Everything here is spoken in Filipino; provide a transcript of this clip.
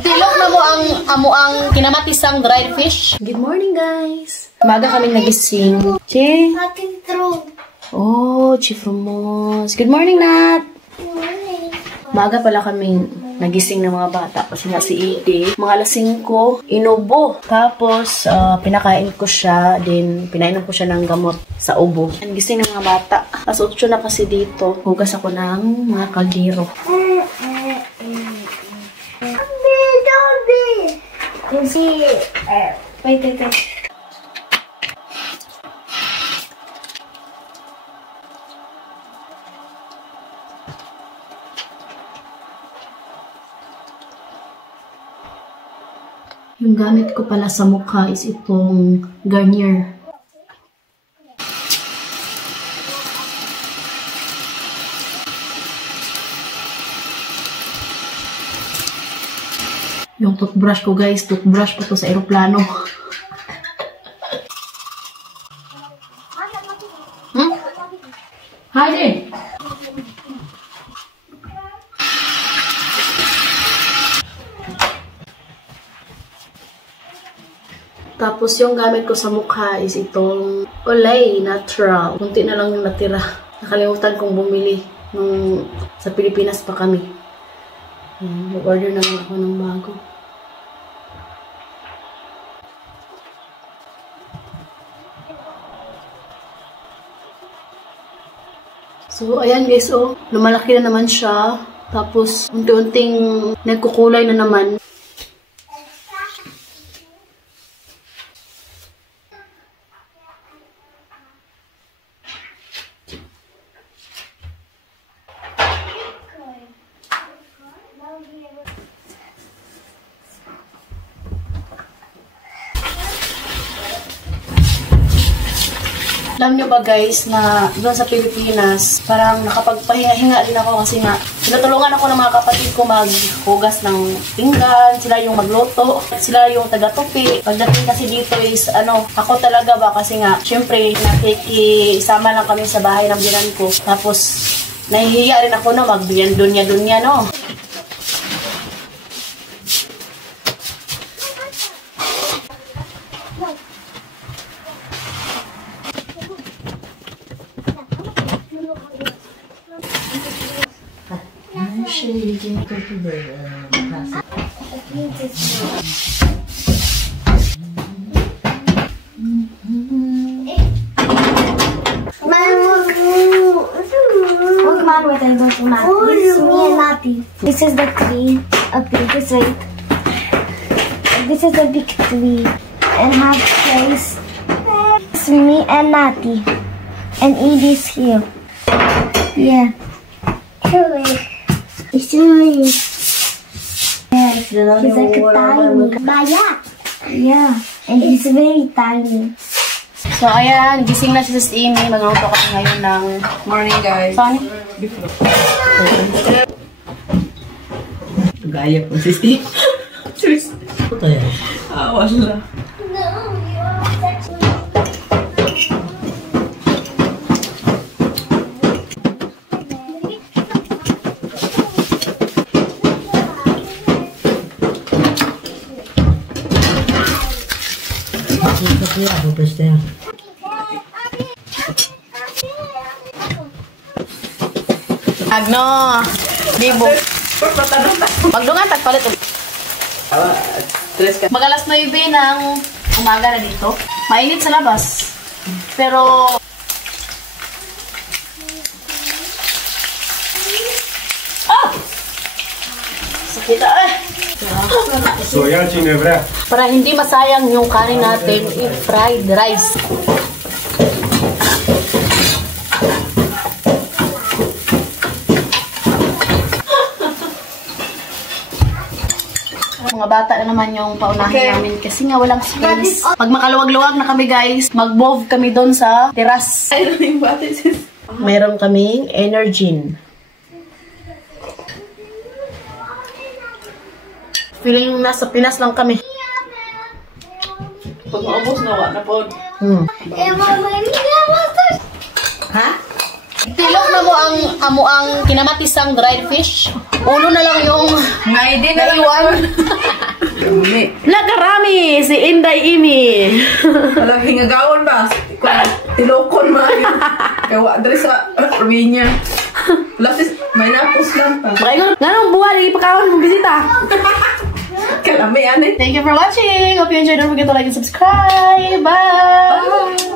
Tilok na mo ang amo kinamatisang dried fish. Good morning, guys. Umaga kami nagising. Che? Oh, Che Fromos. Good morning, Nat. Good morning. Umaga pala kami nagising ng mga bata kasi nga si Edie. Mga alas 5, inubo. Tapos, pinakain ko siya. Then, pinainom ko siya ng gamot sa ubo. Nagising ng mga bata. Tapos, 8 na kasi dito. Hugas ako ng mga kaldero. You see, wait. Yung gamit ko pala sa mukha is itong Garnier. Yung toothbrush ko, guys, toothbrush ko to sa aeroplano. Hadi! Tapos yung gamit ko sa mukha is itong Olay Natural. Kunti na lang yung natira. Nakalimutan kong bumili nung sa Pilipinas pa kami. Mag-order na lang ako ng bago. So, ayan guys, oh. Lumalaki na naman siya. Tapos, unti-unting nagkukulay na naman. Alam nyo ba guys na doon sa Pilipinas, parang nakapagpahinga-hinga din ako kasi nga tinutulungan ako ng mga kapatid ko maghugas ng pinggan, sila yung magluto, sila yung taga-tupi. Pagdating kasi dito is ako talaga ba kasi nga syempre nakikisama lang kami sa bahay ng binan ko. Tapos nahihiya rin ako na magbiyan-dunya-dunya no. This is the tree up here. This is the big tree and have place. It's me and Nati and Edie's here. Yeah. It's really. Yeah, he's like a tiny. Yeah, and he's very tiny. So, ayan, gising na si Sis Amy. Magluto kami ngayon ng morning, guys. Saan? Gaya po, Sis Amy. Seriously. Ito yan. Wala. Agno, Bibo. Magdungan, tagpalit. Magalas 9 ng umaga na dito. Mainit sa labas. Pero sakit para hindi masayang yung kanin natin, i-fried rice. Mga bata na naman yung paunahin namin kasi nga walang space. Pag makaluwag-luwag na kami guys, mag-move kami doon sa teras. Meron kaming Energin. Feeling nasa Pinas lang kami. Pag maubos na, wala na po. Ha? Tilok na mo ang kinamatisang dried fish. Uno na lang yung Ngayon na lang. naiwan. Nakarami si Inday Imi. Alam, hingagawon ba? Tilokon ma yun. Kaya dali sa Armenia. Lasis, may napos lang pa. Nga nang buwan, ipakawan mong bisita. Kalami, ane. Thank you for watching. Hope you enjoyed. Don't forget to like and subscribe. Bye!